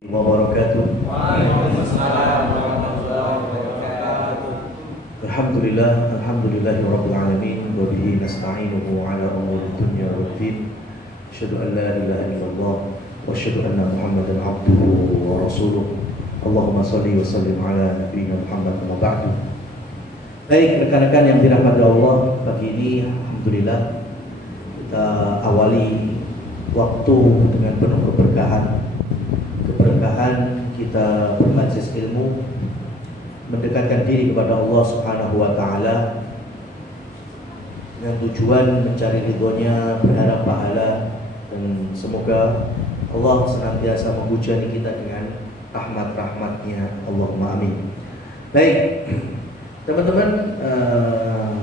wabarakatuh. Alhamdulillahirabbil alamin wa bihi nasta'inuhu ala umuri dunya waddin. Asyhadu an la ilaha illallah wa asyhadu anna Muhammadan abduhu wa rasuluh. Allahumma shalli wa sallim ala nabiyyina Muhammad wa ba'du. Baik rekan-rekan yang dirahmati Allah, pagi ini alhamdulillah kita awali waktu dengan penuh keberkahan kita bermajlis ilmu, mendekatkan diri kepada Allah Subhanahu wa taala dengan tujuan mencari ridhonya, berharap pahala, dan semoga Allah senantiasa menghujani kita dengan rahmat-rahmatnya. Allahumma amin. Baik teman-teman,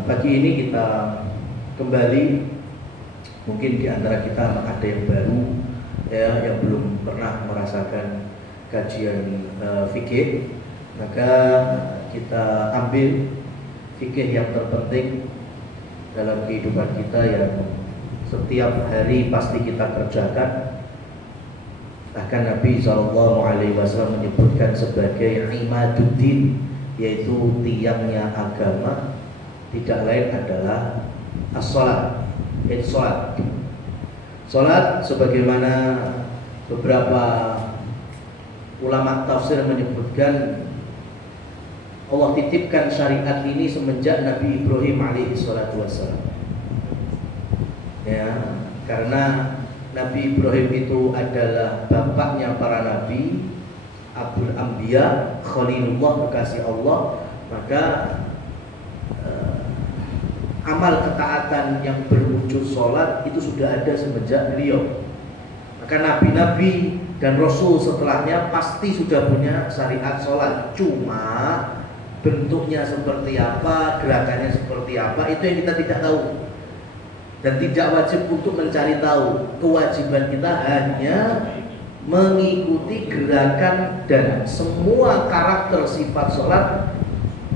pagi ini kita kembali, mungkin di antara kita ada yang baru ya, yang belum pernah merasakan kajian fikih, maka kita ambil fikih yang terpenting dalam kehidupan kita yang setiap hari pasti kita kerjakan. Bahkan Nabi SAW menyebutkan sebagai imaduddin, yaitu tiangnya agama, tidak lain adalah as-salat, yaitu salat. Salat sebagaimana beberapa ulama tafsir menyebutkan, Allah titipkan syariat ini semenjak Nabi Ibrahim alaihissalatu wassalam. Ya, karena Nabi Ibrahim itu adalah bapaknya para nabi, Abul Anbiya, Khalilullah, kekasih Allah, maka amal ketaatan yang berwujud sholat itu sudah ada semenjak beliau. Maka nabi-nabi dan rasul setelahnya pasti sudah punya syariat sholat. Cuma bentuknya seperti apa, gerakannya seperti apa, itu yang kita tidak tahu. Dan tidak wajib untuk mencari tahu. Kewajiban kita hanya mengikuti gerakan dan semua karakter sifat sholat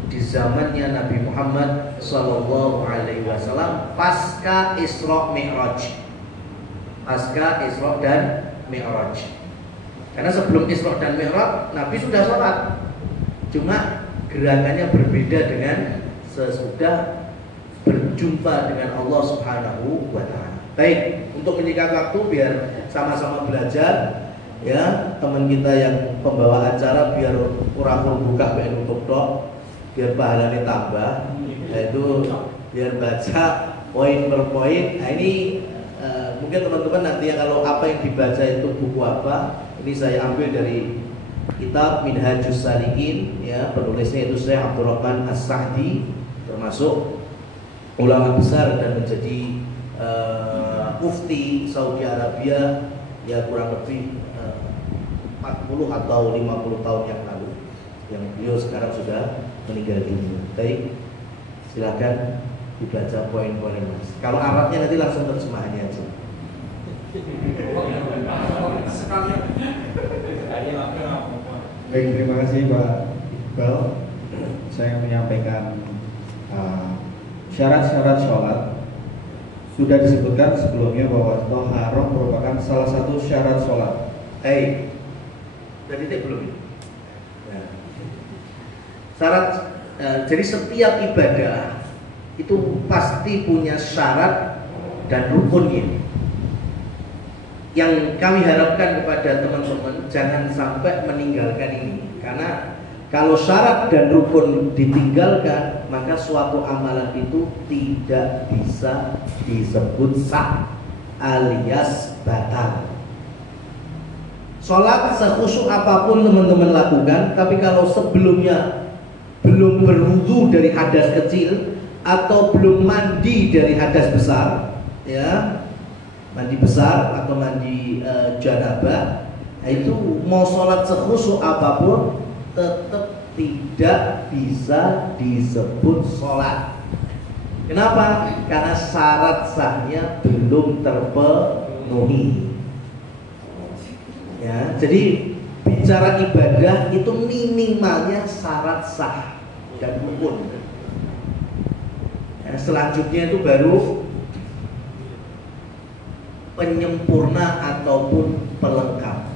di zamannya Nabi Muhammad Sallallahu Alaihi Wasallam pasca Isra Mi'raj, pasca Isra dan Mi'raj. Karena sebelum Isra dan Mi'raj Nabi sudah sholat, cuma gerakannya berbeda dengan sesudah berjumpa dengan Allah Subhanahu wa Ta'ala. Baik, untuk menyingkat waktu biar sama-sama belajar ya, teman kita yang pembawa acara biar kurang buka ben untuk dok, biar pahalanya tambah, yaitu biar baca poin per poin. Nah ini mungkin teman-teman nanti ya, kalau apa yang dibaca itu buku apa, ini saya ambil dari kitab Minhajus Salikin ya, penulisnya itu Syekh Abdurrahman As-Sa'di, termasuk ulama besar dan menjadi mufti Saudi Arabia ya kurang lebih 40 atau 50 tahun yang lalu, yang beliau sekarang sudah meninggal dunia. Baik, silakan dibaca poin-poin mas. Kalau Arabnya nanti langsung terjemahannya aja. Baik, terima kasih Pak Iqbal. Saya menyampaikan syarat-syarat sholat. Sudah disebutkan sebelumnya bahwa thaharah merupakan salah satu syarat sholat. Jadi belum ini. Syarat, jadi setiap ibadah itu pasti punya syarat dan rukunnya. Yang kami harapkan kepada teman-teman, jangan sampai meninggalkan ini, karena kalau syarat dan rukun ditinggalkan, maka suatu amalan itu tidak bisa disebut sah alias batal. Sholat sekhusyuk apapun teman-teman lakukan, tapi kalau sebelumnya belum berwudu dari hadas kecil atau belum mandi dari hadas besar, ya, mandi besar atau mandi janabah, itu mau sholat sekhusyuk apapun tetap tidak bisa disebut sholat. Kenapa? Karena syarat sahnya belum terpenuhi. Ya, jadi bicara ibadah itu minimalnya syarat sah dan rukun. Ya, selanjutnya itu baru penyempurna ataupun pelengkap.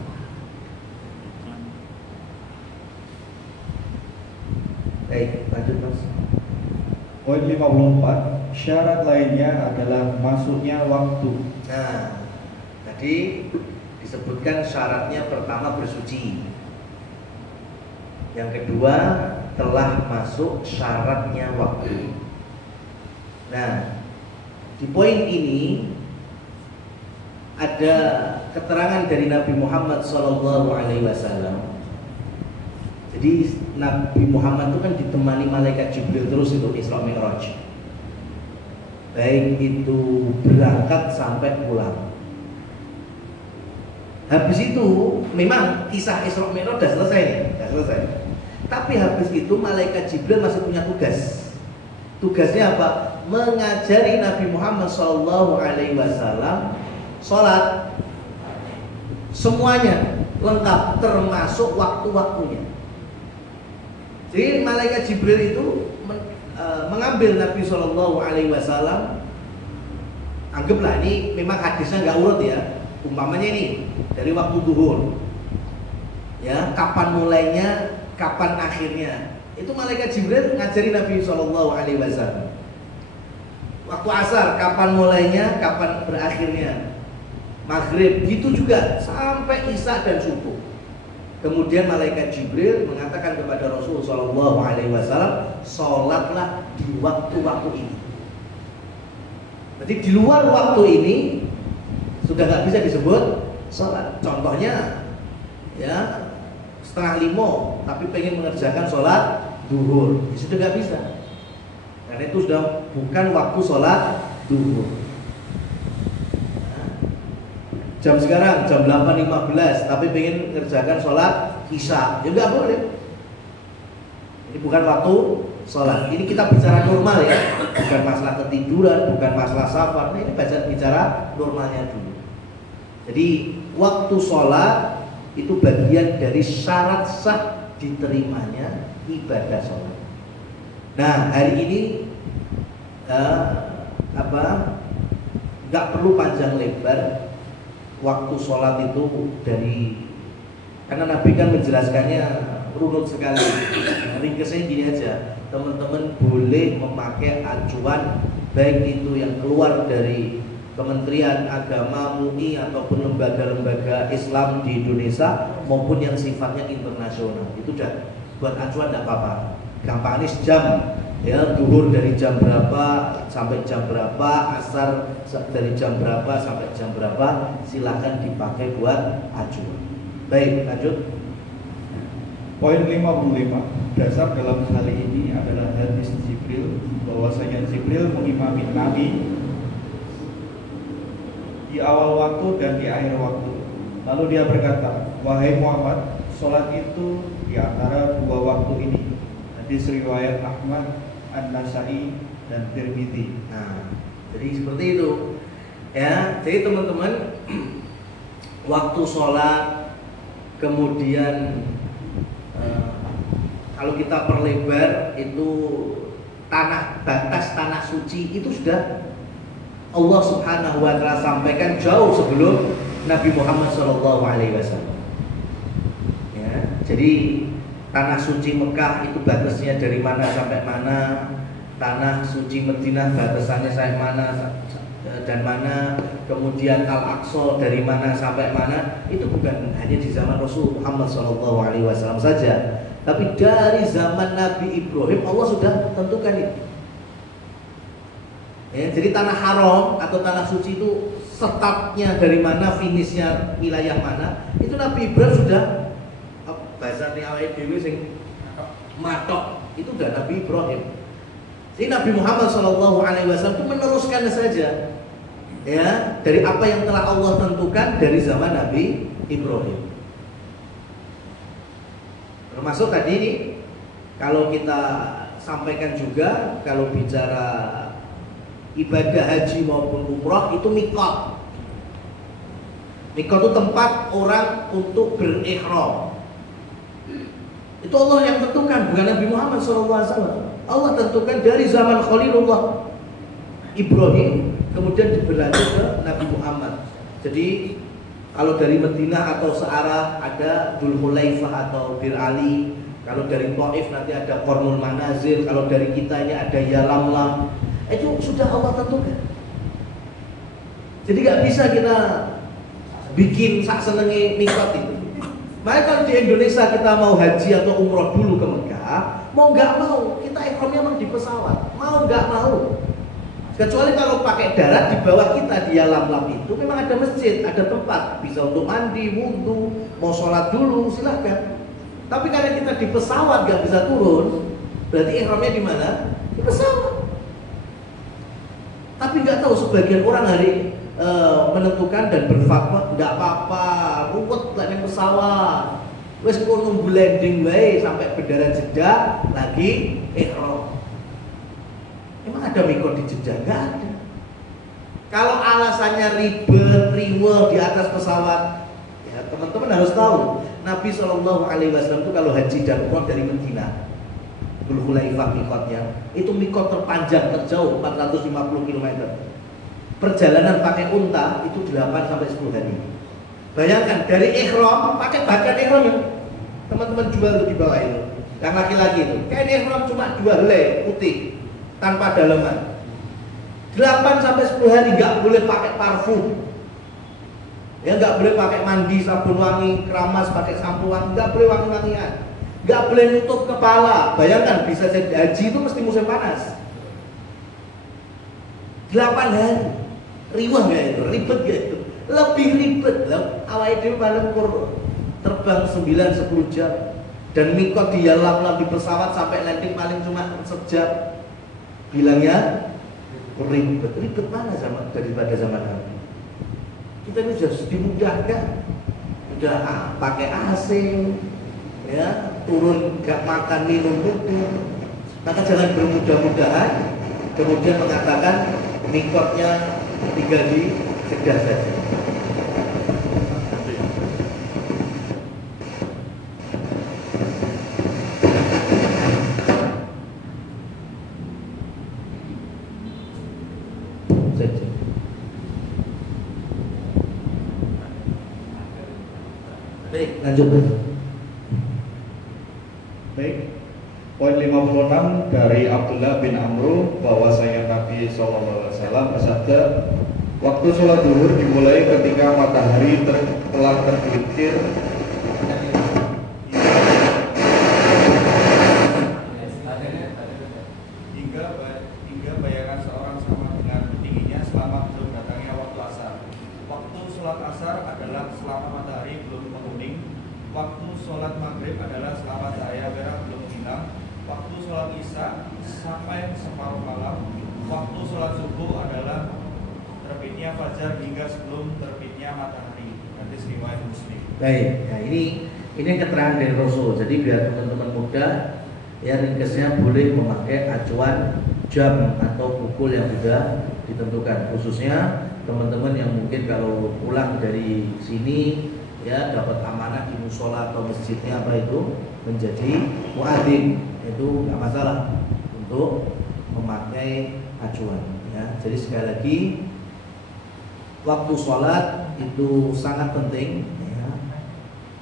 Baik, lanjut Mas. Poin 54, syarat lainnya adalah masuknya waktu. Nah, tadi disebutkan syaratnya pertama bersuci. Yang kedua telah masuk syaratnya waktu. Nah, di poin ini ada keterangan dari Nabi Muhammad SAW. Jadi Nabi Muhammad itu kan ditemani malaikat Jibril terus itu Isra Mi'raj. Baik itu berangkat sampai pulang. Habis itu memang kisah Isra Mi'raj sudah selesai nih, sudah selesai. Tapi habis itu malaikat Jibril masih punya tugas. Tugasnya apa? Mengajari Nabi Muhammad SAW sholat semuanya lengkap termasuk waktu-waktunya. Jadi malaikat Jibril itu mengambil Nabi SAW. Anggaplah ini memang hadisnya nggak urut ya. Umpamanya ini dari waktu duhur, ya kapan mulainya, kapan akhirnya. Itu malaikat Jibril ngajari Nabi SAW. Waktu asar, kapan mulainya, kapan berakhirnya. Maghrib, gitu juga sampai isya dan subuh. Kemudian malaikat Jibril mengatakan kepada Rasul SAW, sholatlah di waktu-waktu ini. Jadi di luar waktu ini sudah nggak bisa disebut sholat. Contohnya, ya 4:30, tapi pengen mengerjakan sholat duhur, sudah nggak bisa. Karena itu sudah bukan waktu sholat duhur. Jam sekarang jam 8.15, tapi pengen mengerjakan sholat isya, ya nggak boleh. Ini bukan waktu sholat. Ini kita bicara normal ya, bukan masalah ketiduran, bukan masalah safar. Nah, ini bicara normalnya dulu. Jadi waktu sholat itu bagian dari syarat sah diterimanya ibadah sholat. Nah, hari ini nggak perlu panjang lebar. Waktu sholat itu karena Nabi kan menjelaskannya runut sekali. Ringkesnya gini aja, teman-teman boleh memakai acuan baik itu yang keluar dari Kementerian Agama, MUI ataupun lembaga-lembaga Islam di Indonesia maupun yang sifatnya internasional. Itu udah buat acuan tidak apa-apa. Gampang ini jam, ya duhur dari jam berapa sampai jam berapa, asar dari jam berapa sampai jam berapa, silakan dipakai buat acuan. Baik, lanjut. Poin 55, dasar dalam hal ini adalah hadis Jibril, bahwasanya Jibril mengimami Nabi di awal waktu dan di akhir waktu. Lalu dia berkata, wahai Muhammad, sholat itu di antara dua waktu ini. Hadis riwayat Ahmad, An-Nasai dan Tirmidzi. Nah, jadi seperti itu. Ya, jadi teman-teman, waktu sholat, kemudian kalau kita perlebar itu batas tanah suci itu sudah Allah Subhanahu wa Ta'ala sampaikan jauh sebelum Nabi Muhammad SAW. Ya, jadi tanah suci Mekah itu batasnya dari mana sampai mana, tanah suci Madinah batasannya sampai mana dan mana, kemudian Al-Aqsa dari mana sampai mana, itu bukan hanya di zaman Rasul Muhammad SAW saja, tapi dari zaman Nabi Ibrahim Allah sudah tentukan itu. Ya, jadi tanah haram atau tanah suci itu startnya dari mana, finishnya wilayah mana, itu Nabi Ibrahim sudah bahasa awake dhewe sing matok, itu udah Nabi Ibrahim. Jadi Nabi Muhammad SAW itu meneruskan saja, ya, dari apa yang telah Allah tentukan dari zaman Nabi Ibrahim. Termasuk tadi ini, kalau kita sampaikan juga, kalau bicara ibadah haji maupun umrah itu mikot. Mikot itu tempat orang untuk berihram. Itu Allah yang tentukan, bukan Nabi Muhammad SAW. Allah tentukan dari zaman Khalilullah Ibrahim, kemudian berlanjut ke Nabi Muhammad. Jadi kalau dari Madinah atau searah ada Dzulhulaifah atau Bir Ali, Kalau dari Taif nanti ada Qarnul Manazil, kalau dari kita ini ada Yalamlam. Itu sudah Allah tentukan. Jadi nggak bisa kita bikin sak senengi mikot itu. Makanya kalau di Indonesia kita mau haji atau umroh dulu ke Mekah, mau nggak mau kita ihramnya memang di pesawat, mau nggak mau. Kecuali kalau pakai darat di bawah kita di Yalamlam itu memang ada masjid, ada tempat bisa untuk mandi, wudhu, mau sholat dulu silahkan. Tapi karena kita di pesawat nggak bisa turun, berarti ihramnya di mana? Di pesawat. Tapi nggak tahu sebagian orang hari menentukan dan berfatwa nggak apa-apa, ruwet naik pesawat, wes kok nunggu landing wae sampai bandara Jeddah lagi ihram. Emang ada mikot di Jeddah? Nggak ada. Kalau alasannya ribet, riweh di atas pesawat, ya teman-teman harus tahu. Nabi Shallallahu Alaihi Wasallam itu kalau haji dan umrah dari Medina, Dzul Hulaifah mikotnya, itu mikot terpanjang terjauh 450 km. Perjalanan pakai unta itu 8 sampai 10 hari. Bayangkan dari ihram pakai pakaian ihram yang teman-teman jual di bawah itu, yang laki-laki itu, kain ihram cuma 2 helai putih tanpa daleman. 8 sampai 10 hari nggak boleh pakai parfum. Ya nggak boleh pakai mandi sabun wangi, keramas pakai sampo wangi, nggak boleh wangi-wangian, nggak boleh nutup kepala. Bayangkan bisa jadi haji itu mesti musim panas. 8 hari, riwah nggak itu, ribet nggak itu, lebih ribet lah. Awal itu paling terbang 9-10 jam dan mikot di Yalamlam di pesawat sampai landing paling cuma sejam. Bilangnya ribet mana zaman daripada zaman Nabi. Kita ini sudah dimudahkan, udah pakai AC, ya turun gak makan minum duduk. Maka jangan bermudah-mudahan kemudian mengatakan mikotnya tinggal di Jeddah saja. Baik, lanjut. Baik. Poin 56 dari Abdullah bin Amru bahwasanya Nabi SAW bersabda, waktu sholat zuhur dimulai ketika matahari telah tergelincir hingga bayangan seorang sama dengan tingginya selama belum datangnya waktu asar. Waktu sholat asar adalah selama matahari belum menguning. Waktu sholat maghrib adalah selama cahaya merah belum hilang. Waktu sholat isya sampai separuh malam. Waktu sholat subuh adalah terbitnya fajar hingga sebelum terbitnya matahari. Hadis riwayat Muslim. Baik, nah ini keterangan dari Rasul. Jadi biar teman-teman muda ya ringkasnya boleh memakai acuan jam atau pukul yang sudah ditentukan. Khususnya teman-teman yang mungkin kalau pulang dari sini ya dapat amanah di musola atau masjidnya apa itu menjadi muadzin, itu nggak masalah untuk memakai acuan ya. Jadi sekali lagi waktu sholat itu sangat penting ya.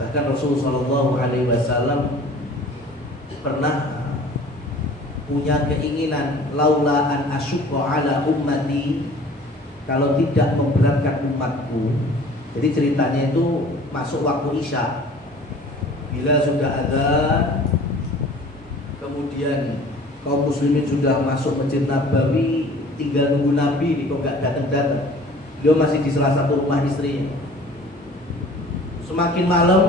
Bahkan Rasulullah Shallallahu Alaihi Wasallam pernah punya keinginan laula an asyqa ala ummati, kalau tidak memberatkan umatku. Jadi ceritanya itu masuk waktu isya, bila sudah ada, kemudian kaum muslimin sudah masuk Masjid Nabawi, tinggal nunggu Nabi nih kok gak datang-datang. Beliau masih di salah satu rumah istrinya. Semakin malam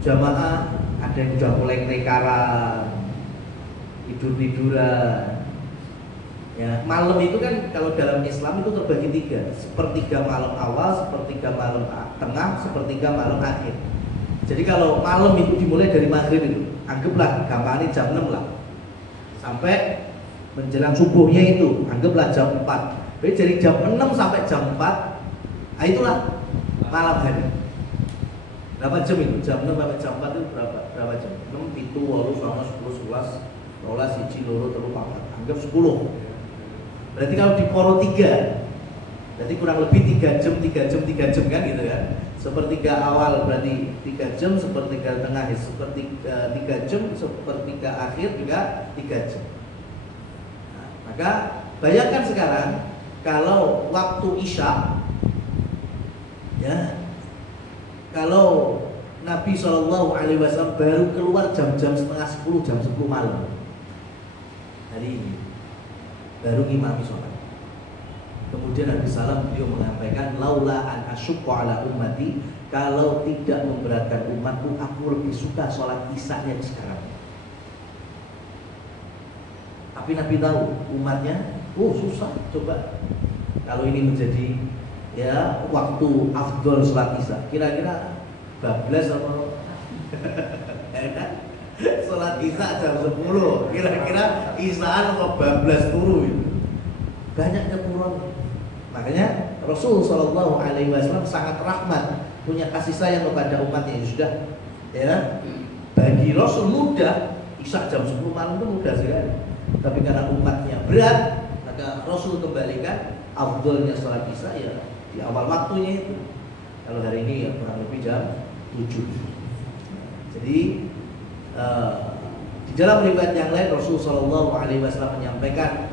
jamaah ada yang sudah mulai kelekaran, tidur-tiduran. Ya, malam itu kan kalau dalam Islam itu terbagi 3, sepertiga malam awal, sepertiga malam tengah, sepertiga malam akhir. Jadi kalau malam itu dimulai dari maghrib itu, anggaplah gampangnya jam 6 lah, sampai menjelang subuhnya itu, anggaplah jam 4. Jadi dari jam 6 sampai jam 4, nah itulah malam hari. Berapa jam itu? Jam 6 sampai jam 4 itu berapa jam? 6, 7, 8, 9, 10, 11, 12, 1, 2, 3, 4, anggap 10. Berarti kalau diporo 3 Jadi kurang lebih 3 jam, 3 jam, 3 jam kan gitu kan. Sepertiga awal berarti 3 jam, sepertiga tengah sepertiga 3 jam, sepertiga akhir juga 3 jam. Nah, maka bayangkan sekarang kalau waktu Isya, ya, kalau Nabi SAW baru keluar jam-jam setengah 10, jam 10 malam hari ini, baru ngimami sholat. Kemudian Nabi SAW beliau menyampaikan, laula an asyukka ala ummati, kalau tidak memberatkan umatku, aku lebih suka sholat isya-nya sekarang. Tapi Nabi tahu umatnya, susah. Coba kalau ini menjadi ya waktu afdol sholat isya, kira-kira bablas apa? Sholat isya jam 10, kira-kira isyaan atau bablas turu itu. Banyak keturun. Makanya Rasul Shallallahu Alaihi Wasallam sangat rahmat, punya kasih sayang kepada umatnya. Sudah, ya, bagi Rasul mudah, isya jam 10 malam itu mudah sekali. Tapi karena umatnya berat, maka Rasul kembalikan afdolnya sholat isya ya di awal waktunya itu. Kalau hari ini ya kurang lebih jam 7. Jadi di dalam riwayat yang lain Rasul Shallallahu Alaihi Wasallam menyampaikan,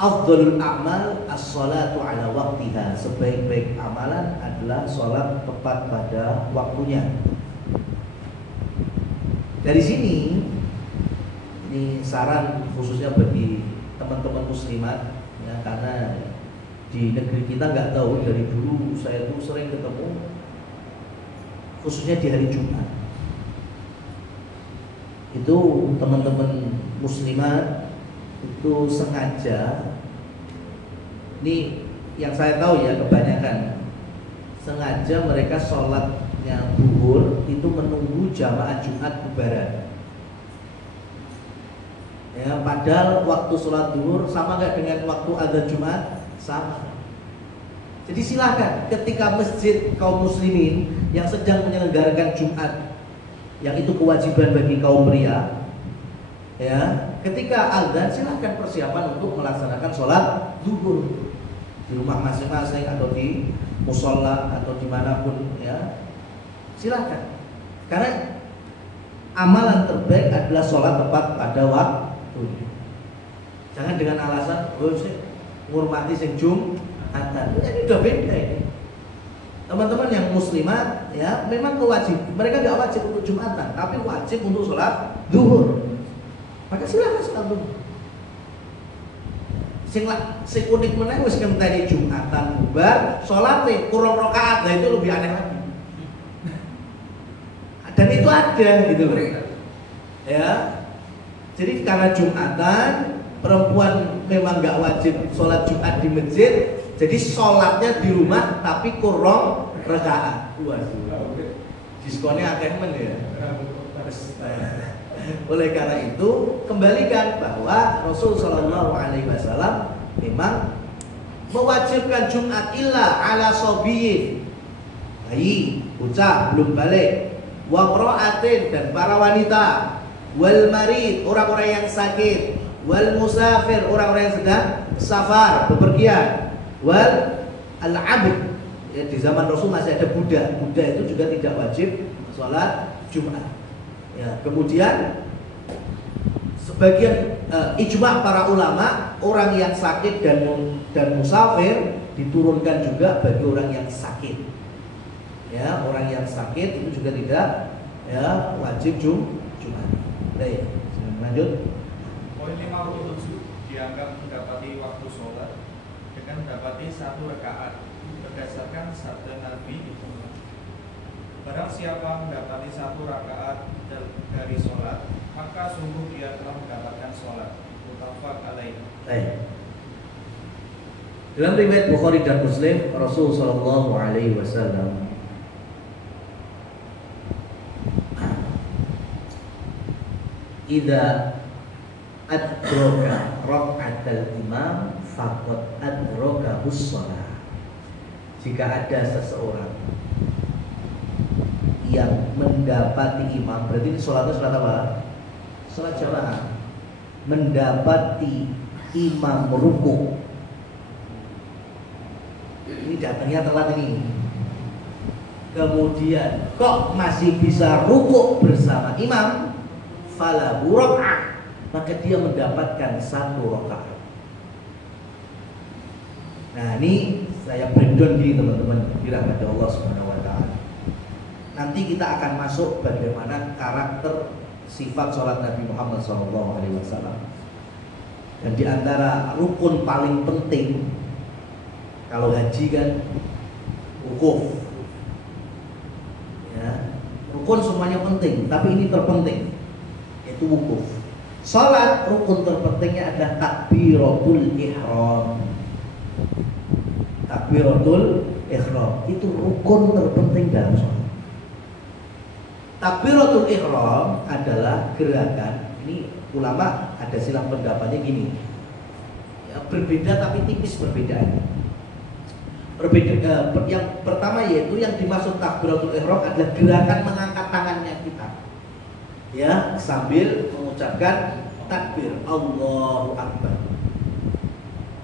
afdhalul a'mal as-salatu ala waqtiha, sebaik-baik amalan adalah sholat tepat pada waktunya. Dari sini, ini saran khususnya bagi teman-teman muslimat, ya, karena di negeri kita nggak tahu, dari dulu saya tuh sering ketemu, khususnya di hari Jumat, itu teman-teman muslimat itu sengaja, ini yang saya tahu ya, kebanyakan sengaja mereka sholatnya zuhur itu menunggu jamaah Jumat bubaran. Ya, padahal waktu sholat zuhur sama nggak dengan waktu adzan Jumat? Sama. Jadi silakan ketika masjid kaum muslimin yang sedang menyelenggarakan Jumat, yang itu kewajiban bagi kaum pria, ya, ketika azan silahkan persiapan untuk melaksanakan sholat zuhur di rumah masing-masing atau di musola atau dimanapun, ya, silahkan. Karena amalan terbaik adalah sholat tepat pada waktu. Jangan dengan alasan saya menghormati sing Jumatan. Ini udah beda ini. Teman-teman yang muslimat, ya, memang kewajiban, mereka nggak wajib untuk Jumatan, tapi wajib untuk sholat zuhur. Maka silakan sholat dulu. Sing unik meneh wis ngenteni Jumatan bubar, salate kurang rakaat, nah itu lebih aneh lagi. Dan itu ada gitu loh. Ya. Jadi karena Jumatan perempuan memang nggak wajib sholat Jumat di masjid, jadi sholatnya di rumah tapi kurang rakaat. Waduh. Diskonnya akeh men ya. Oleh karena itu kembalikan bahwa Rasul Shallallahu Alaihi Wasallam memang mewajibkan Jumat illa ala sobiyin, bayi, bocah belum balik, wa mra'atin, dan para wanita, wal marid, orang-orang yang sakit, wal musafir, orang-orang yang sedang safar, bepergian, wal al-abd, ya, di zaman Rasul masih ada budak. Budak itu juga tidak wajib sholat Jumat. Ya, kemudian sebagian ijma' para ulama, orang yang sakit dan musafir diturunkan juga bagi orang yang sakit. Ya, orang yang sakit itu juga tidak, ya, wajib Jumat. Baik, lanjut. Poin 57, dianggap mendapati waktu sholat dengan mendapati 1 rakaat berdasarkan sabda Nabi itu. Barang siapa mendapati 1 rakaat dari sholat, maka sungguh dia telah mendapatkan sholat. Muttafaq alaih. Baik. Dalam riwayat Bukhari dan Muslim, Rasul Shallallahu Alaihi Wasallam idza adraka raka'atal imam faqad adraka hus-shalah. Jika ada seseorang yang mendapati imam, berarti ini sholatnya sholat apa? Sholat jamaah. Mendapati imam rukuk ini datangnya telat ini. Kemudian kok masih bisa rukuk bersama imam, falahu raka'ah, maka dia mendapatkan 1 rakaat. Nah, ini saya breakdown gini teman-teman, dirahmati Allah Subhanahu wa taala. Nanti kita akan masuk bagaimana karakter sifat sholat Nabi Muhammad SAW. Dan di antara rukun paling penting kalau haji kan wukuf. Ya, rukun semuanya penting, tapi ini terpenting, yaitu wukuf. Sholat rukun terpentingnya adalah takbiratul ihram. Takbiratul ihram itu rukun terpenting dalam sholat. Takbiratul ihram adalah gerakan, ini ulama ada silang pendapatnya gini, ya, berbeda tapi tipis perbedaannya. Yang pertama yaitu yang dimaksud takbiratul ihram adalah gerakan mengangkat tangannya kita, ya, sambil mengucapkan takbir Allahu Akbar.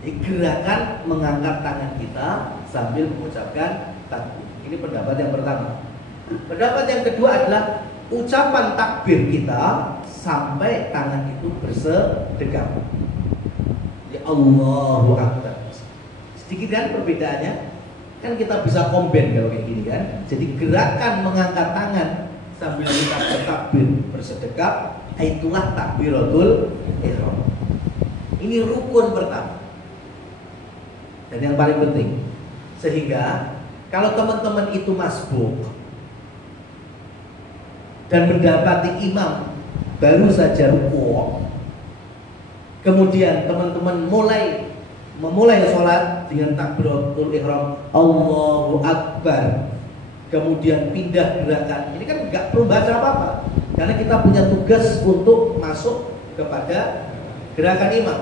Gerakan mengangkat tangan kita sambil mengucapkan takbir. Ini pendapat yang pertama. Pendapat yang kedua adalah ucapan takbir kita sampai tangan itu bersedekap. Ya Allahu Akbar. Sedikit kan perbedaannya? Kan kita bisa combine kalau kayak gini kan. Jadi gerakan mengangkat tangan sambil kita bertakbir bersedekap, itulah takbiratul ihram. Ini rukun pertama. Dan yang paling penting, sehingga kalau teman-teman itu masbuk dan mendapati imam baru saja rukuk, kemudian teman-teman memulai sholat dengan takbiratul ihram Allahu Akbar, kemudian pindah gerakan, ini kan nggak perlu baca apa-apa karena kita punya tugas untuk masuk kepada gerakan imam.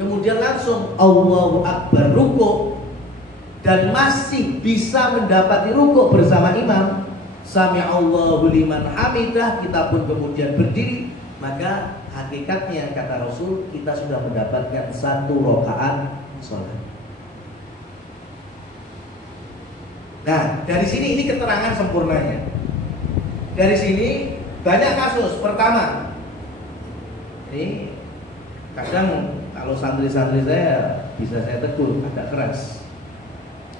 Kemudian langsung Allahu Akbar rukuk dan masih bisa mendapati rukuk bersama imam, Sami'allahu liman hamidah, kita pun kemudian berdiri, maka hakikatnya kata Rasul kita sudah mendapatkan 1 rakaat sholat. Nah, dari sini ini keterangan sempurnanya. Dari sini banyak kasus. Pertama, ini kadang kalau santri-santri saya bisa saya tegur agak keras,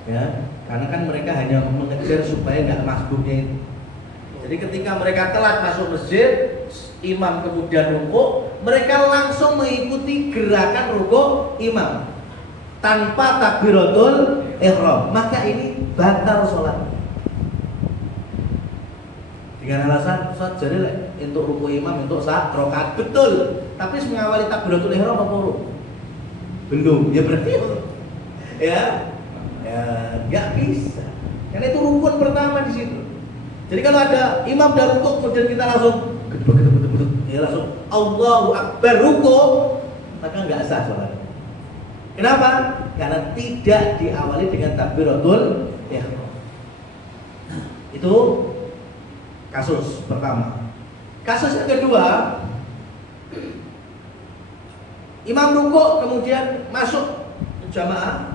ya, karena kan mereka hanya mengejar supaya nggak masbuknya itu. Jadi ketika mereka telat masuk masjid, imam kemudian rukuk, mereka langsung mengikuti gerakan rukuk imam tanpa takbiratul ihram, maka ini batal sholat. Dengan alasan Ustaz jadi untuk rukuk imam untuk 1 rakaat betul, tapi mengawali takbiratul ihram apa belum? Ya berarti ya nggak bisa, karena itu rukun pertama di situ. Jadi kalau ada imam dan rukuk kemudian kita langsung ya langsung Allahu Akbar rukuk, maka nggak sah sholat. Kenapa? Karena tidak diawali dengan takbiratul ihram. Itu kasus pertama. Kasus yang kedua, imam rukuk kemudian masuk jamaah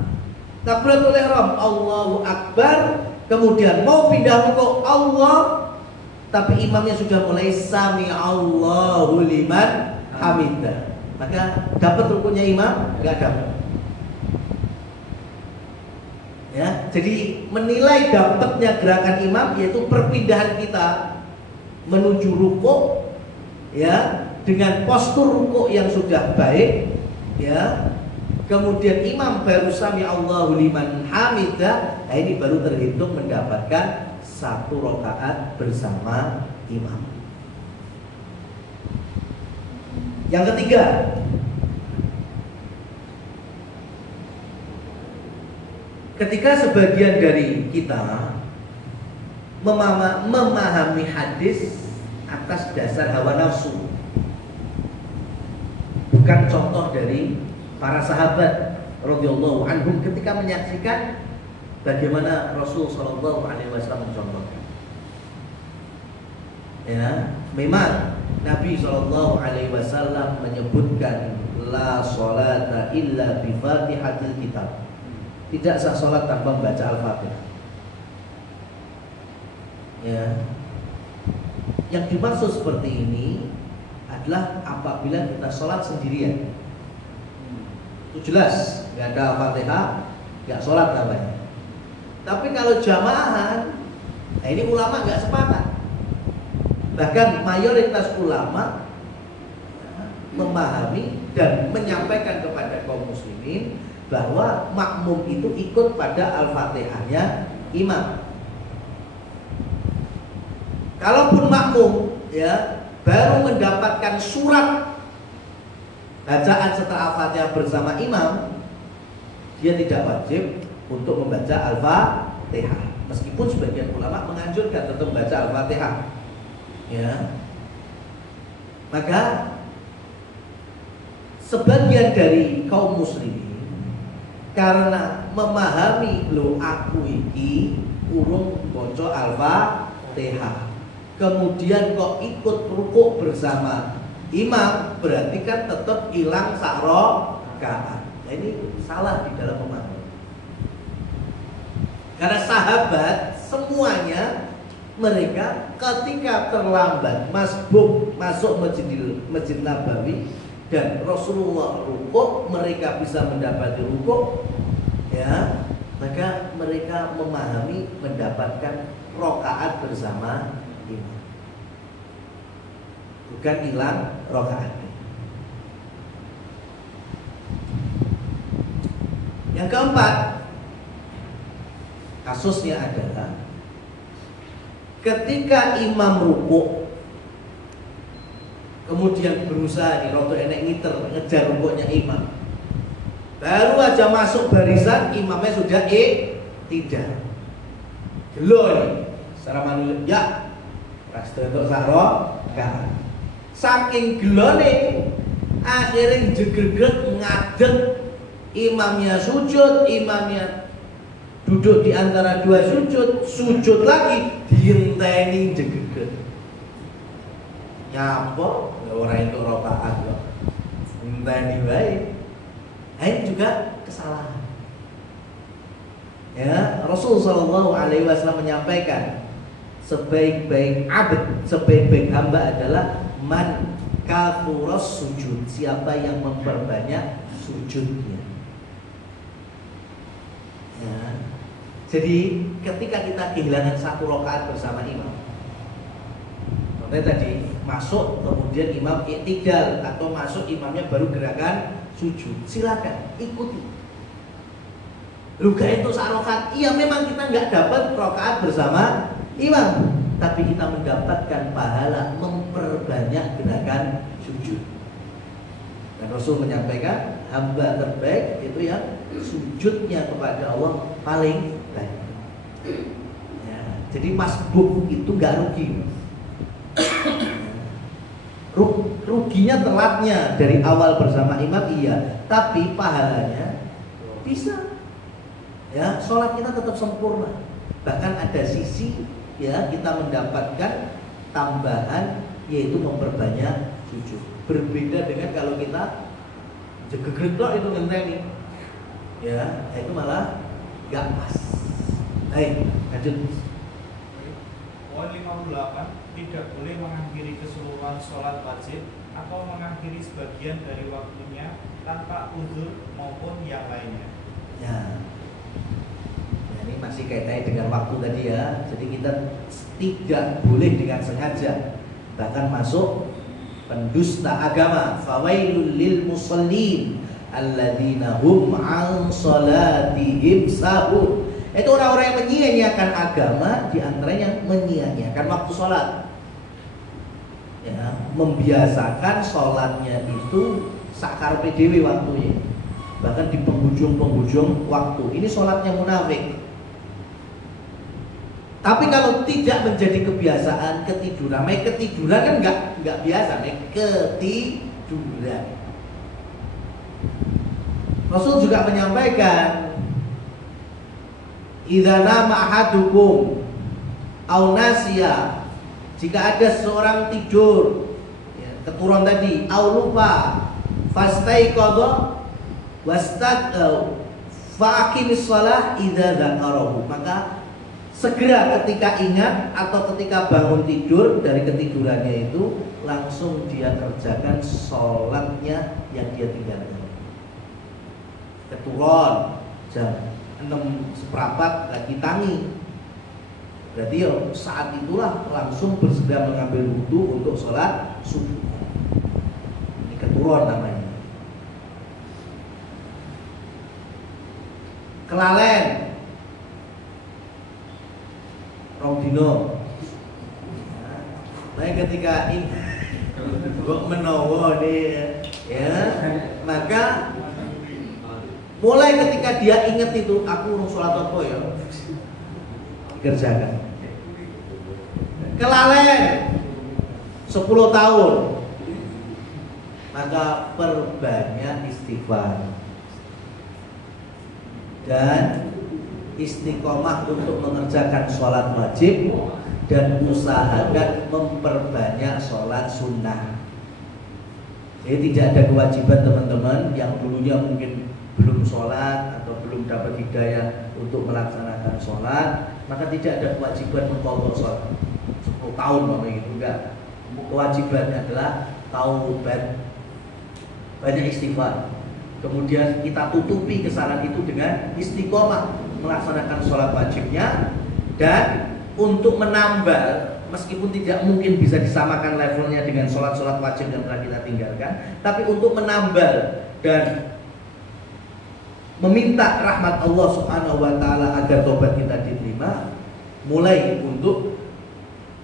takbiratul ihram Allahu Akbar, kemudian mau pindah rukuk Allah, tapi imamnya sudah mulai Sami'allahu liman hamidah, maka dapat rukunya imam? Enggak dapat. Ya, jadi menilai dapatnya gerakan imam yaitu perpindahan kita menuju rukuk, ya, dengan postur rukuk yang sudah baik, ya. Kemudian imam baru Sami'allahu liman hamidah, nah ini baru terhitung mendapatkan 1 rakaat bersama imam. Yang ketiga, ketika sebagian dari kita memahami hadis atas dasar hawa nafsu, bukan contoh dari para sahabat radhiyallahu anhum ketika menyaksikan bagaimana Rasul sallallahu alaihi wasallam mencontohkan. Ya, memang Nabi sallallahu alaihi wasallam menyebutkan la sholata illa bi Fatihatil kitab. tidak sah sholat tanpa membaca Al-Fatihah. Ya. Yang dimaksud seperti ini adalah apabila kita sholat sendirian. Itu jelas, nggak ada Al-Fatihah, nggak sholat namanya. Tapi kalau jamaahan, nah ini ulama nggak sepakat. Bahkan mayoritas ulama memahami dan menyampaikan kepada kaum muslimin bahwa makmum itu ikut pada Al-Fatihahnya imam. Kalaupun makmum ya baru mendapatkan surat bacaan setelah Al-Fatihah bersama imam, dia tidak wajib untuk membaca Al-Fatihah. Meskipun sebagian ulama menganjurkan tetap membaca Al-Fatihah. Ya. Maka sebagian dari kaum muslimin karena memahami lo aku iki urung baca Al-Fatihah, kemudian kok ikut rukuk bersama imam, berarti kan tetap hilang sak rakaat. Nah, ini salah di dalam memahami. Karena sahabat semuanya mereka ketika terlambat masuk Masjid Nabawi dan Rasulullah rukuk, mereka bisa mendapati rukuk, ya, maka mereka memahami mendapatkan rakaat bersama imam, bukan hilang rakaat. Yang keempat, kasusnya adalah ketika imam rukuk, kemudian berusaha nih roto enek ngiter ngejar rukuknya imam, baru aja masuk barisan imamnya sudah tidak gelo nih secara manusia ya pasti untuk saro kan saking gelo nih akhirnya jegeget ngadeg, imamnya sujud, imamnya duduk di antara dua sujud lagi dienteni jegeget. Nyapa orang itu rakaat loh. Enteni wae. Ini juga kesalahan. Ya, Rasul sallallahu alaihi wasallam menyampaikan sebaik-baik abd, sebaik-baik hamba adalah man kathuras sujud, siapa yang memperbanyak sujudnya. Ya. Jadi ketika kita kehilangan satu rakaat bersama imam, tadi masuk kemudian imam i'tidal atau masuk imamnya baru gerakan sujud, silakan ikuti. Luga itu sarokat, iya memang kita nggak dapat rakaat bersama imam, tapi kita mendapatkan pahala memperbanyak gerakan sujud. Dan Rasul menyampaikan hamba terbaik itu yang sujudnya kepada Allah paling baik. Ya, jadi masbuk itu nggak rugi. Ruginya telatnya dari awal bersama imam iya, tapi pahalanya bisa. Ya, sholat kita tetap sempurna. Bahkan ada sisi ya kita mendapatkan tambahan yaitu memperbanyak sujud. Berbeda dengan kalau kita jegegrek itu ngenteni. Ya, itu malah gak pas. Baik, lanjut. Poin 58, tidak boleh mengakhiri keseluruhan sholat wajib atau mengakhiri sebagian dari waktunya tanpa uzur maupun yang lainnya. Ya, ini masih kaitannya dengan waktu tadi ya. Jadi kita tidak boleh dengan sengaja bahkan masuk pendusta agama. Fawailul lil musallin alladzina hum an salatihim sahun. Itu orang-orang yang menyia-nyiakan agama, di antaranya menyia-nyiakan waktu sholat. Ya, membiasakan sholatnya itu sakar PDW waktunya, bahkan di penghujung-penghujung waktu. Ini sholatnya munafik. Tapi kalau tidak menjadi kebiasaan ketiduran, ketiduran kan nggak biasa, ketiduran. Rasul juga menyampaikan, idza nama ahadukum au nasiya, jika ada seorang tidur ya, keturun tadi au lupa, fastaiqadha Fa'aqimis shalah idza dzakarahu, maka segera ketika ingat atau ketika bangun tidur dari ketidurannya itu langsung dia kerjakan sholatnya yang dia tinggalkan. Keturun jam 6:15 lagi tangi, berarti ya saat itulah langsung bersegera mengambil wudhu untuk sholat subuh. Ini keturun namanya. Kelalen rong dino. Nah, ketika ini kok menawa nih ya, maka mulai ketika dia ingat itu, aku urung sholat apa ya, kerjakan. Kelalen 10 tahun, maka perbanyak istighfar dan istiqomah untuk mengerjakan sholat wajib dan usahakan memperbanyak sholat sunnah. Jadi tidak ada kewajiban teman-teman yang dulunya mungkin belum sholat atau belum dapat hidayah untuk melaksanakan sholat, maka tidak ada kewajiban mengqadha sholat 10 tahun gitu, enggak. Kewajibannya adalah taubat, banyak istighfar. Kemudian kita tutupi kesalahan itu dengan istiqomah melaksanakan sholat wajibnya, dan untuk menambal, meskipun tidak mungkin bisa disamakan levelnya dengan sholat-sholat wajib yang telah kita tinggalkan, tapi untuk menambal dan meminta rahmat Allah Subhanahu wa Ta'ala agar tobat kita diterima, mulai untuk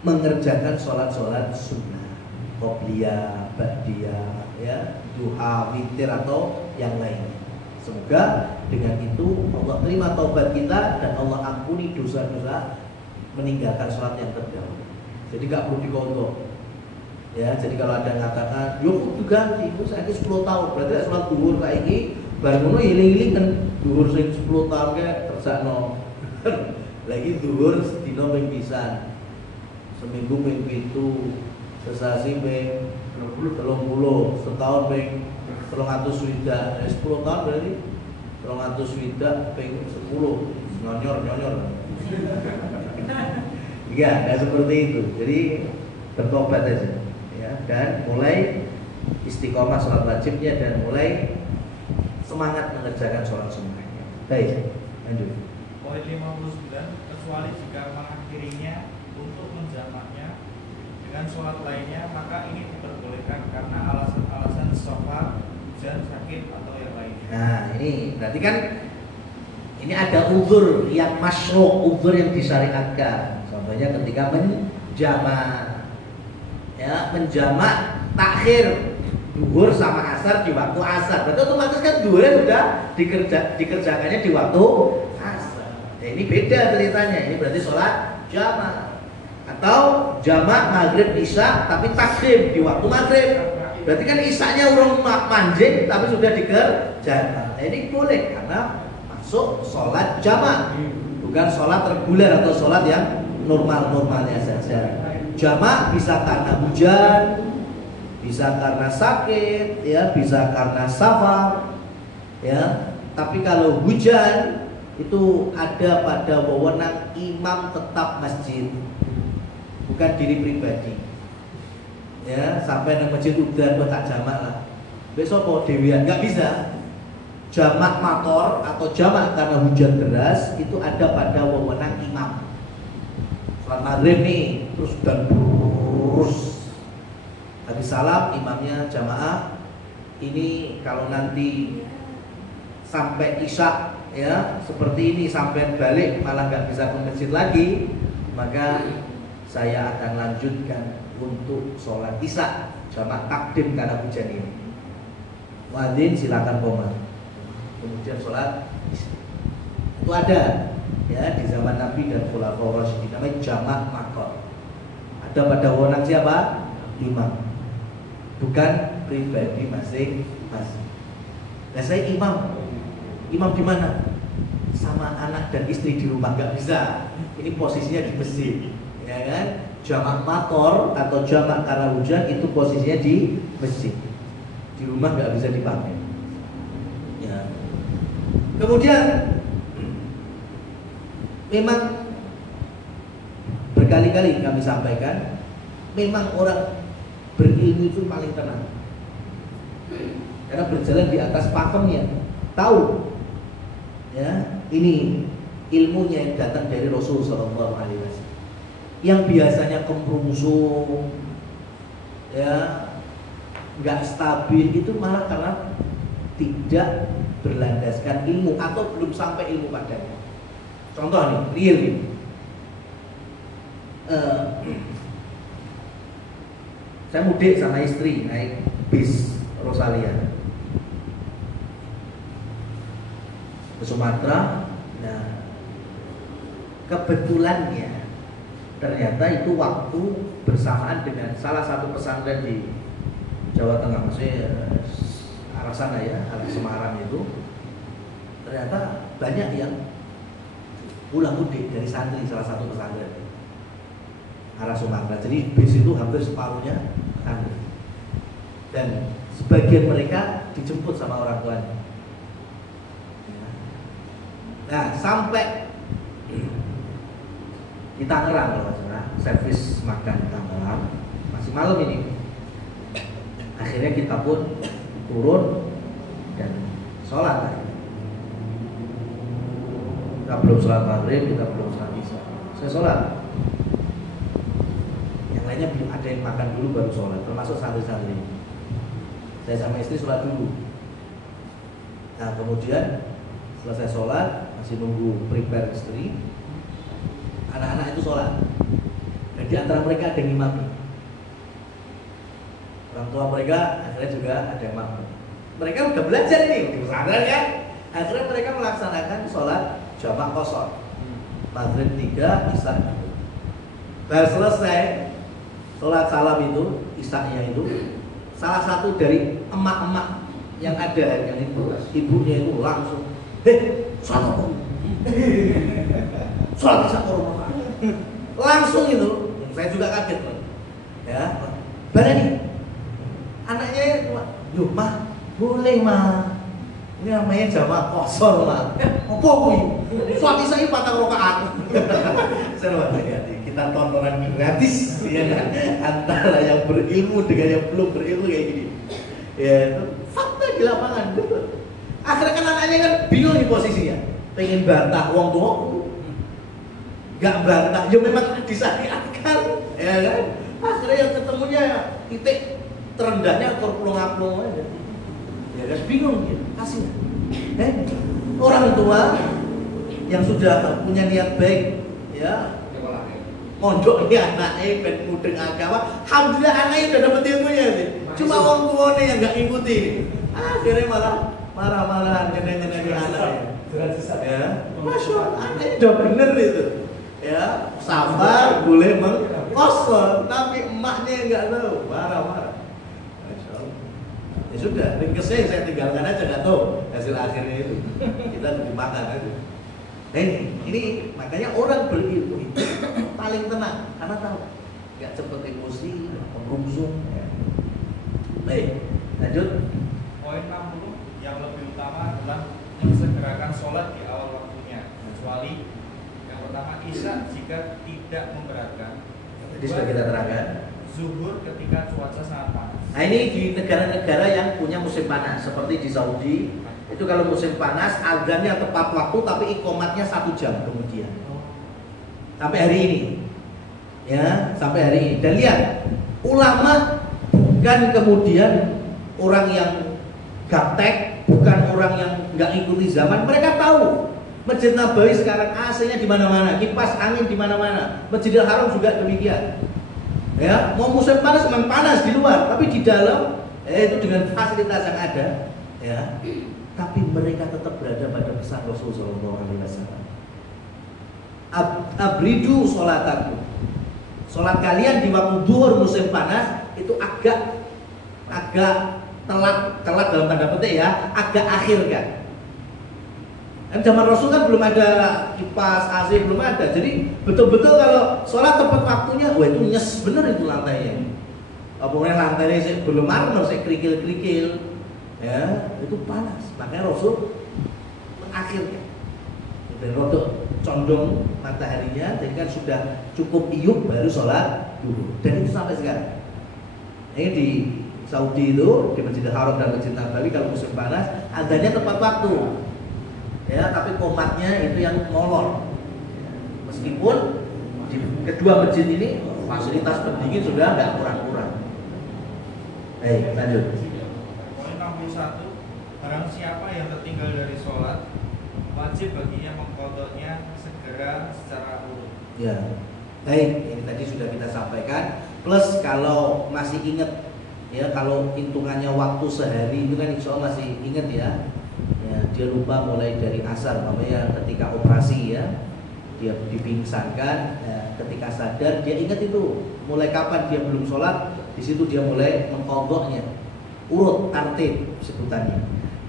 mengerjakan sholat-sholat sunnah, qobliyah, ba'diyah, ya, duha, witir atau yang lainnya. Semoga dengan itu Allah terima taubat kita dan Allah ampuni dosa-dosa meninggalkan sholat yang terdahulu. Jadi gak perlu dikontrol. Ya, jadi kalau ada yang mengatakan, yo diganti, itu saya 10 tahun, berarti sholat duhur kayak ini, baru ngono iling-iling kan duhur sing 10 tahun kayak kerjakno. Lagi duhur sedina ping pisan, seminggu ping 7, sesasi ping 30, setahun ping 300 swidak, 10 tahun berarti 300 swidak ping 10, nyonyor. Iya, nggak seperti itu. Jadi bertobat aja, ya, dan mulai istiqomah sholat wajibnya dan mulai semangat mengerjakan sholat sunnahnya. Baik, lanjut. Poin 59, kecuali jika mengakhirinya untuk menjamaknya dengan sholat lainnya, maka ini diperbolehkan karena alasan-alasan safar, hujan, sakit atau yang lainnya. Nah, ini berarti kan ini ada uzur yang masyru', uzur yang disyariatkan. Contohnya ketika menjamak, ya, menjamak takhir duhur sama asar di waktu asar, berarti otomatis kan duhurnya sudah dikerjakannya di waktu asar. Nah, ini beda ceritanya, ini berarti sholat jamak. Atau jamak maghrib isya tapi takdim di waktu maghrib, berarti kan isyanya urung manjing tapi sudah dikerjakan. Nah, ini boleh karena masuk sholat jamak, bukan sholat reguler atau sholat yang normal-normalnya saja. Jamak bisa karena hujan, bisa karena sakit, ya, bisa karena safar, ya. Tapi kalau hujan itu ada pada wewenang imam tetap masjid, bukan diri pribadi. Ya, sampai nang masjid udan kok tak jamak lah. Besok kok dewian, nggak bisa. Jamak motor atau jamak karena hujan deras itu ada pada wewenang imam. Sholat maghrib nih, terus dan habis salam imamnya jamaah. Ini kalau nanti sampai isya, ya, seperti ini sampai balik malah nggak bisa ke masjid lagi, maka saya akan lanjutkan untuk sholat isya jamak takdim karena hujan ini. Muadzin silakan koma. Kemudian sholat isya. Itu ada, ya, di zaman Nabi dan Khulafaur Rasyidin, namanya jamak makor. Ada pada wewenang siapa? Imam, bukan pribadi masing-masing. Nah, saya imam di mana? Sama anak dan istri di rumah, nggak bisa. Ini posisinya di masjid, ya kan? Jamak mator atau jamak karena hujan itu posisinya di masjid. Di rumah nggak bisa dipakai. Ya. Kemudian memang berkali-kali kami sampaikan, memang orang berilmu itu paling tenang karena berjalan di atas pakemnya, tahu ya ini ilmunya yang datang dari Rasul Sallallahu Alaihi Wasallam. Yang biasanya kemrungsung, ya nggak stabil, itu malah karena tidak berlandaskan ilmu atau belum sampai ilmu padanya. Contoh nih, real nih. Saya mudik sama istri naik bis Rosalia ke Sumatera. Nah, kebetulannya ternyata itu waktu bersamaan dengan salah satu pesantren di Jawa Tengah, maksudnya arah sana ya, arah Semarang itu. Ternyata banyak yang pulang mudik dari santri salah satu pesantren arah Sumatera. Jadi bis itu hampir separuhnya santri, dan sebagian mereka dijemput sama orang tuanya. Nah, sampai di Tangerang kalau salah, servis makan di Tangerang, masih malam ini. Akhirnya kita pun turun dan sholat. Kita belum sholat maghrib, kita belum sholat isya. Saya sholat. Yang lainnya belum ada yang makan dulu baru sholat, termasuk santri-santri. Saya sama istri sholat dulu. Nah, kemudian selesai sholat, masih nunggu prepare istri, anak-anak itu sholat. Dan di antara mereka ada yang imami. Orang tua mereka akhirnya juga ada yang makmum. Mereka udah belajar ini di pesantren kan. Akhirnya mereka melaksanakan sholat jamak qashar. Maghrib 3, isya 1. Dan selesai sholat salam itu, isya-nya itu, salah satu dari emak-emak yang ada yang itu, ibunya itu langsung, sholat apa? Sholat isya apa? Langsung itu, saya juga kaget, ya. Berani anaknya, yuk mah, boleh mah. Ini namanya jamak qashar mah. Apa kuwi? Sholat isya 4 rakaat. Saya kita tontonan gratis ya kan, antara yang berilmu dengan yang belum berilmu kayak gini. Ya, itu fakta di lapangan. Akhirnya kan anaknya kan bingung di posisinya, pengen bantah wong tua, nggak bantah, ya memang disyariatkan, ya kan. Akhirnya yang ketemunya titik terendahnya kurplung-aplung aja, ya kan, bingung gitu, kasihan. Orang tua yang sudah punya niat baik, ya, mondok ini anaknya ben mudeng agama, alhamdulillah anaknya udah dapet ilmunya sih. Cuma orang tuanya yang nggak ngikuti, akhirnya malah marah-marahan nyeneng-nyenengin anaknya. Ya, masya Allah, anaknya udah bener itu. Ya, sabar boleh mengqashar, tapi emaknya nggak tahu, marah-marah. Masya Allah. Ya sudah, ringkesnya saya tinggalkan aja, nggak tahu hasil akhirnya itu. Kita dimakan aja. Nah ini makanya orang berilmu itu paling tenang karena tahu, nggak cepet emosi, merungsung. Ya. Baik, lanjut. Poin 60 yang lebih utama adalah mensegerakan sholat di awal waktunya, kecuali yang pertama isya jika tidak memberatkan. Jadi sudah kita terangkan. Zuhur ketika cuaca sangat panas. Nah ini di negara-negara yang punya musim panas, seperti di Saudi. Itu kalau musim panas, azannya tepat waktu, tapi ikomatnya 1 jam kemudian. Sampai hari ini, ya, sampai hari ini. Dan lihat, ulama bukan kemudian orang yang gaptek, bukan orang yang nggak ikuti zaman. Mereka tahu Masjid Nabawi sekarang AC-nya di mana-mana, kipas angin di mana-mana. Masjidil Haram juga demikian. Ya, mau musim panas memang panas di luar, tapi di dalam, itu dengan fasilitas yang ada, ya. Tapi mereka tetap berada pada pesan Rasulullah SAW. Abridu sholatakum. Sholat kalian di waktu duhur musim panas itu agak telat dalam tanda petik ya, agak akhir kan. Kan zaman Rasul kan belum ada kipas AC, belum ada. Jadi betul-betul kalau sholat tepat waktunya, wah itu nyes bener itu lantainya. Apalagi lantainya belum marmer, kerikil-kerikil. Ya, itu panas. Makanya Rasul akhirnya. Dan rodok condong mataharinya, jadi kan sudah cukup iyup baru sholat dulu. Dan itu sampai sekarang. Ini di Saudi itu, di Masjidil Haram dan Masjid Nabawi kalau musim panas, adanya tepat waktu. Ya, tapi komatnya itu yang molor. Meskipun di kedua masjid ini fasilitas pendingin sudah nggak kurang-kurang. Baik, lanjut. Poin 61, barang siapa yang tertinggal dari sholat, wajib baginya mengqadhanya segera secara urut. Ya, baik, ini tadi sudah kita sampaikan. Plus kalau masih ingat, ya kalau hitungannya waktu sehari itu kan insya Allah masih ingat ya. Ya, dia lupa mulai dari asar, namanya ketika operasi ya, dia dipingsankan. Ya, ketika sadar dia ingat itu mulai kapan dia belum sholat, di situ dia mulai mengqadhanya, urut tartib sebutannya.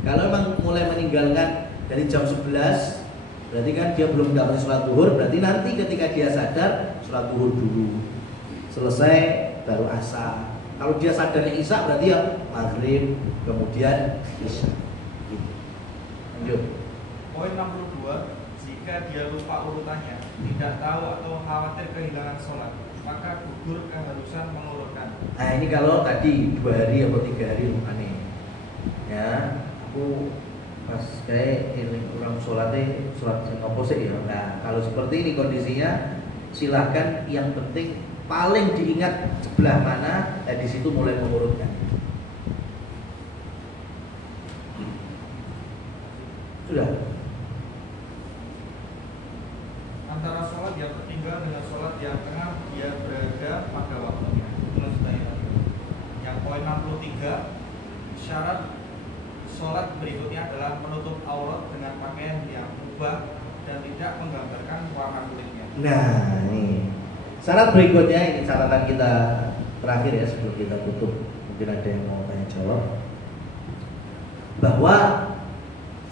Kalau memang mulai meninggalkan dari jam 11, berarti kan dia belum mendapatkan sholat duhur, berarti nanti ketika dia sadar sholat duhur dulu, selesai baru asar. Kalau dia sadarnya isya berarti ya maghrib, kemudian isya. Gitu. Lanjut. Poin 62, jika dia lupa urutannya, tidak tahu atau khawatir kehilangan sholat, maka gugur keharusan mengurutkan. Nah ini kalau tadi 2 hari atau 3 hari aneh. Ya, aku pas kayak ini orang sholat yang opposite ya. Nah kalau seperti ini kondisinya, silahkan, yang penting paling diingat sebelah mana, di situ mulai mengurutkan. Sudah. Antara sholat yang tertinggal dengan sholat yang tengah dia berada pada waktunya. Yang poin 63, syarat sholat berikutnya adalah menutup aurat dengan pakaian yang mubah dan tidak menggambarkan warna kulitnya. Nah ini syarat berikutnya, ini catatan kita terakhir ya sebelum kita tutup. Mungkin ada yang mau tanya jawab, bahwa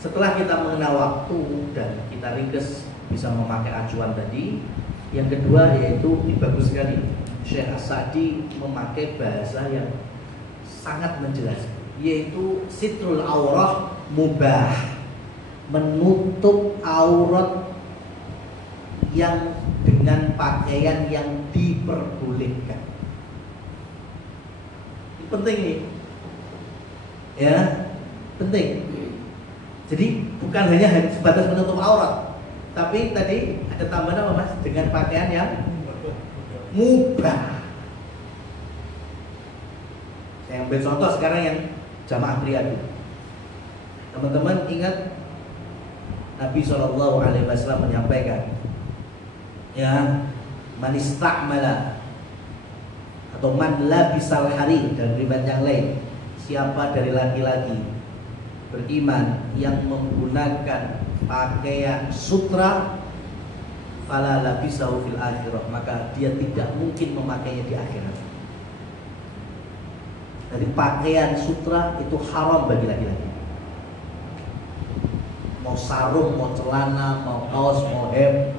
setelah kita mengenal waktu dan kita ringkes bisa memakai acuan tadi, yang kedua yaitu ini bagus sekali, Syekh As-Sa'di memakai bahasa yang sangat menjelaskan, yaitu sitrul aurah mubah, menutup aurat yang dengan pakaian yang diperbolehkan. Ini penting nih, ya penting. Jadi bukan hanya sebatas menutup aurat, tapi tadi ada tambahan apa mas? Dengan pakaian yang mubah. Saya ambil contoh sekarang yang jamaah pria dulu. Teman-teman ingat Nabi SAW menyampaikan, ya, man istamala atau man labisal harir, dan riwayat yang lain, siapa dari laki-laki beriman yang menggunakan pakaian sutra, fala labisahu fil akhirah, maka dia tidak mungkin memakainya di akhirat. Jadi pakaian sutra itu haram bagi laki-laki. Mau sarung, mau celana, mau kaos, mau hem.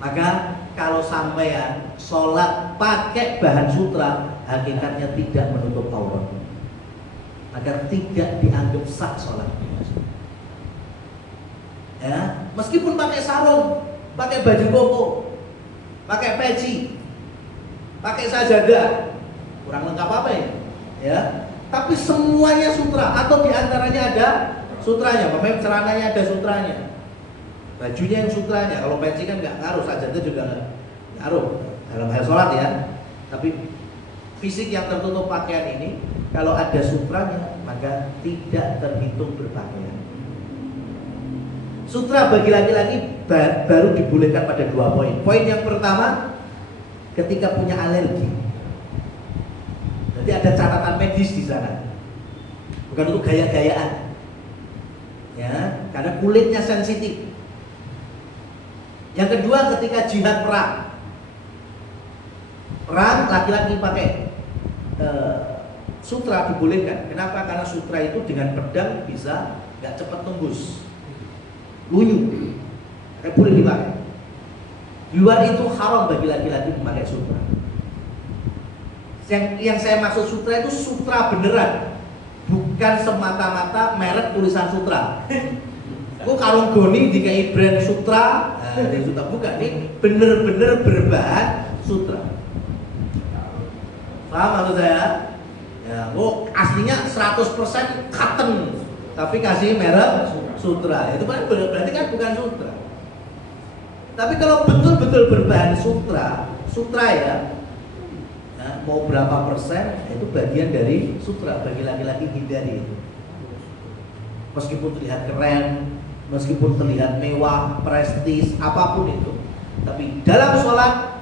Maka kalau sampean sholat pakai bahan sutra, hakikatnya tidak menutup aurat, agar tidak dianggap sah sholat. Ya, meskipun pakai sarung, pakai baju koko, pakai peci, pakai sajadah, kurang lengkap apa ya? Ya, tapi semuanya sutra atau diantaranya ada sutranya. Pemain celananya ada sutranya, bajunya yang sutranya. Kalau peci kan nggak ngaruh, sajadah juga nggak ngaruh dalam hal sholat ya. Tapi fisik yang tertutup pakaian ini, kalau ada sutranya maka tidak terhitung berpakaian. Sutra bagi laki-laki baru dibolehkan pada 2 poin. Poin yang pertama, ketika punya alergi. Jadi ada catatan medis di sana, bukan untuk gaya-gayaan, ya, karena kulitnya sensitif. Yang kedua, ketika jihad perang, laki-laki pakai sutra dibolehkan. Kenapa? Karena sutra itu dengan pedang bisa nggak cepat tembus, lunyu, boleh dipakai. Di luar itu haram bagi laki-laki memakai sutra. Yang saya maksud sutra itu sutra beneran, bukan semata-mata merek tulisan sutra. Kok kalung goni dikai brand sutra, dari sutra bukan, ini bener-bener berbahan sutra. Paham maksud saya? Ya, kok aslinya 100% cotton, tapi kasih merek sutra. Itu kan berarti kan bukan sutra. Tapi kalau betul-betul berbahan sutra ya, mau berapa persen itu bagian dari sutra. Bagi laki-laki hindari itu. Meskipun terlihat keren, meskipun terlihat mewah, prestis, apapun itu, tapi dalam sholat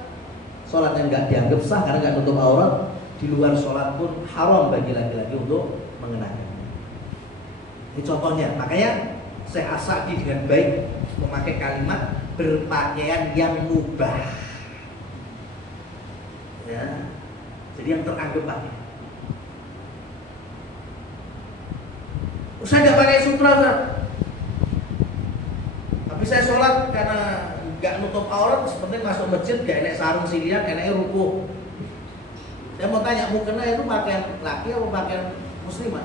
yang nggak dianggap sah karena nggak nutup aurat, di luar sholat pun haram bagi laki-laki untuk mengenakan. Ini contohnya. Makanya Syekh As-Sa'di dengan baik memakai kalimat berpakaian yang mubah. Ya, jadi yang teranggap pakai. Saya nggak pakai sutra, Ustaz. Tapi saya sholat karena nggak nutup aurat, seperti masuk masjid gak enak sarung sirian, enaknya ruku. Saya mau tanya, mukena itu pakaian laki atau pakaian muslimah?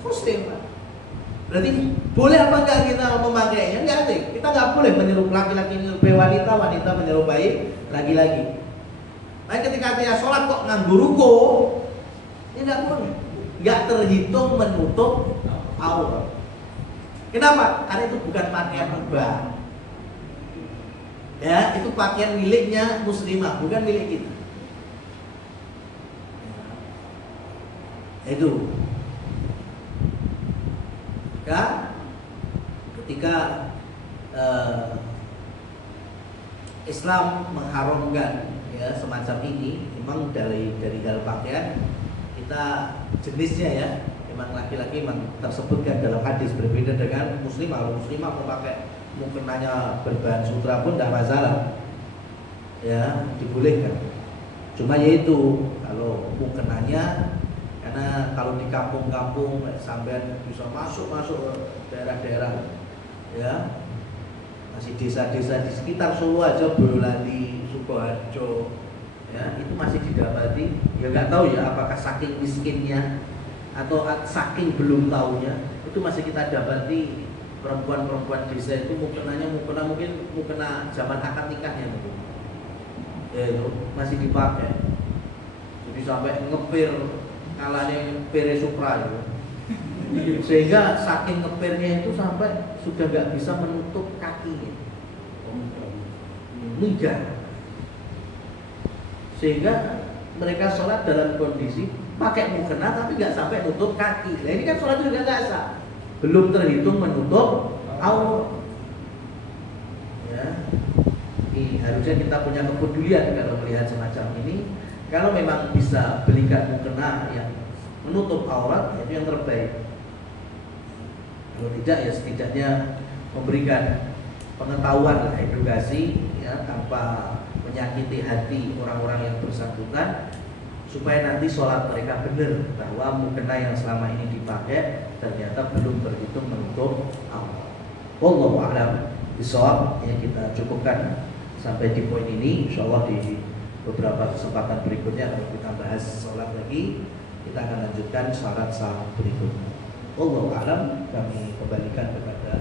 Muslimah. Berarti boleh apa enggak kita memakainya? Enggak ada. Kita nggak boleh menyerupai laki-laki menyerupai wanita, wanita menyerupai laki-laki. Nah, ketika dia sholat kok nganggur ruku, ini nggak boleh. Nggak terhitung menutup aurat. Kenapa? Karena itu bukan pakaian mubah. Ya, itu pakaian miliknya muslimah, bukan milik kita. Itu. Ya, ketika Islam mengharamkan ya semacam ini, memang dari hal pakaian kita jenisnya ya, memang laki-laki memang tersebutkan dalam hadis, berbeda dengan muslimah. Kalau muslimah mau pakai mukenanya berbahan sutra pun tidak masalah, ya dibolehkan. Cuma yaitu kalau mukenanya, karena kalau di kampung-kampung sampai bisa masuk daerah-daerah, ya masih desa-desa di sekitar Solo aja, Boyolali, Sukoharjo, ya itu masih didapati. Ya nggak tahu ya apakah saking miskinnya atau saking belum tahunya, itu masih kita dapati perempuan-perempuan desa itu mukena mungkin mukena zaman akad nikahnya mungkin. Ya itu masih dipakai. Jadi sampai ngepir kalahnya pere supra itu. Sehingga saking ngepirnya itu sampai sudah nggak bisa menutup kakinya. Enggak. Sehingga mereka sholat dalam kondisi pakai mukena tapi nggak sampai nutup kaki. Nah ini kan sholat juga nggak sah. Belum terhitung menutup aurat. Ya, ini harusnya kita punya kepedulian kalau melihat semacam ini. Kalau memang bisa belikan mukena yang menutup aurat, itu yang terbaik. Kalau tidak ya setidaknya memberikan pengetahuan, edukasi, ya tanpa menyakiti hati orang-orang yang bersangkutan, supaya nanti sholat mereka benar bahwa mukena yang selama ini dipakai ternyata belum terhitung menutup aurat. Wallahu a'lam bishawab. Ya, kita cukupkan sampai di poin ini. Insyaallah di beberapa kesempatan berikutnya kalau kita bahas sholat lagi, kita akan lanjutkan syarat-syarat berikutnya. Wallahu a'lam. Kami kembalikan kepada